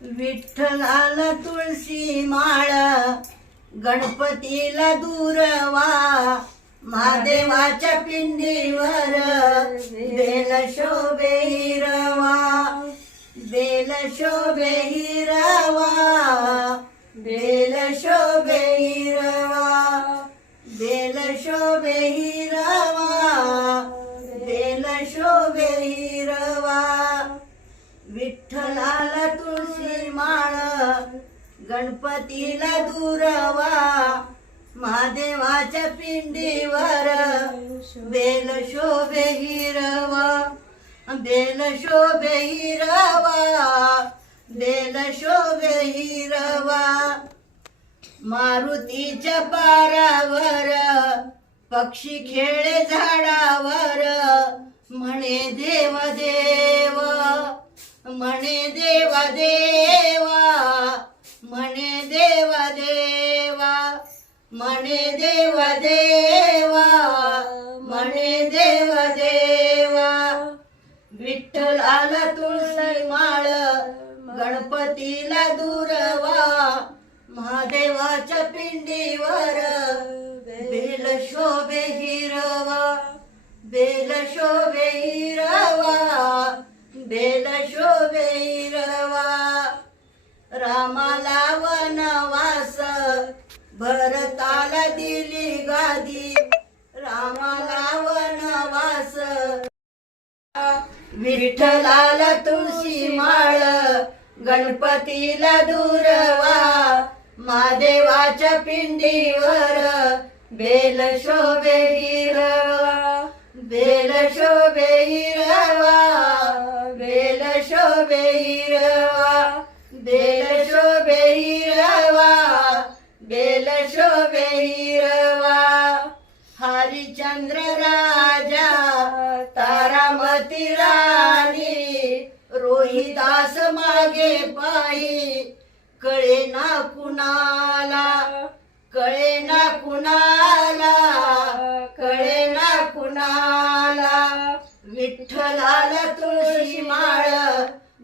विठ्ठलाला तुळशी माळ गणपतीला दूरवा महादेवाच्या पिंडीवर बेल शोभे हिरवा बेल शोभे हिरवा बेल शोभे हिरवा बेल शोभे हिरवा बेल शोभे हिरवा विठ्ठला गणपतीला दुरवा महादेवाच्या पिंडीवर बेल शोभे हिरवा बेल शोभे हिरवा बेल शोभे हिरवा. मारुतीच्या पारावर पक्षी खेळे झाडावर म्हणे देव देव म्हणे देव देवा म्हणे देव देवा. विठ्ठल आला तुळशी माळ गणपतीला दूरवा. महादेवाच्या पिंडीवर बेल शोभे हिरवा बेल शोभे हिरवा बेल शोभे हिरवा. रामाला वनवास भरत विठ्ठलाला तुळशी माळ गणपतीला दूरवा महादेवाच्या पिंडीवर बेल शोभे हिरवा बेल शोभे हिरवा बेल शोभे हिरवा बेल शोभे हिरवा बेल शोभे हिरवा. हरिचंद्र तारामती राणी रोहिदास मागे पायी. कळे ना कुणाला कळे ना कुणाला कळे ना कुणाला. विठ्ठलाला तुळशी माळ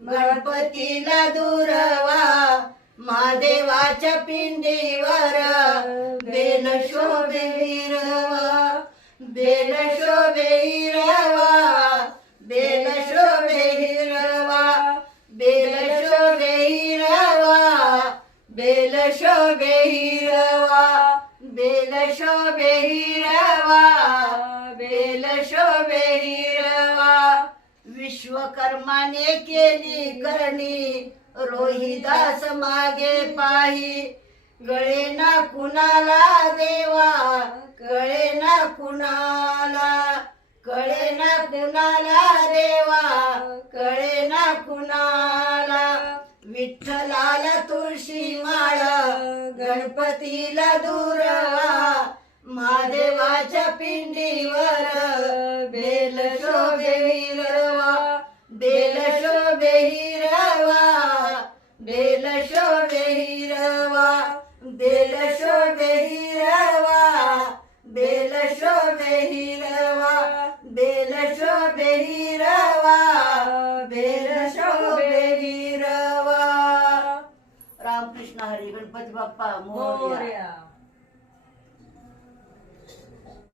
गणपतीला दुरवा. महादेवाच्या पिंडीवर बेन शोभे शोभे हिरवा बेल शोभे हिरवा बेल शोभे हिरवा विश्वकर्माने केली करणी रोहिदास मागे पाही. गळे ना कुणाला देवा कळे ना कुणाला कळे ना कुणाला देवा कळे ना कुणाला. विठ्ठलाला तुळशी गणपतीला दुरवा महादेवाच्या पिंडीवर बेल शोभे हिरवा बेल शोभे हिरवा बेल शोभे हिरवा बेल शोभे हिरवा बेल शोभे हिरवा. राम रामकृष्ण हरी गणपती बाप्पा मोरया. मोरया.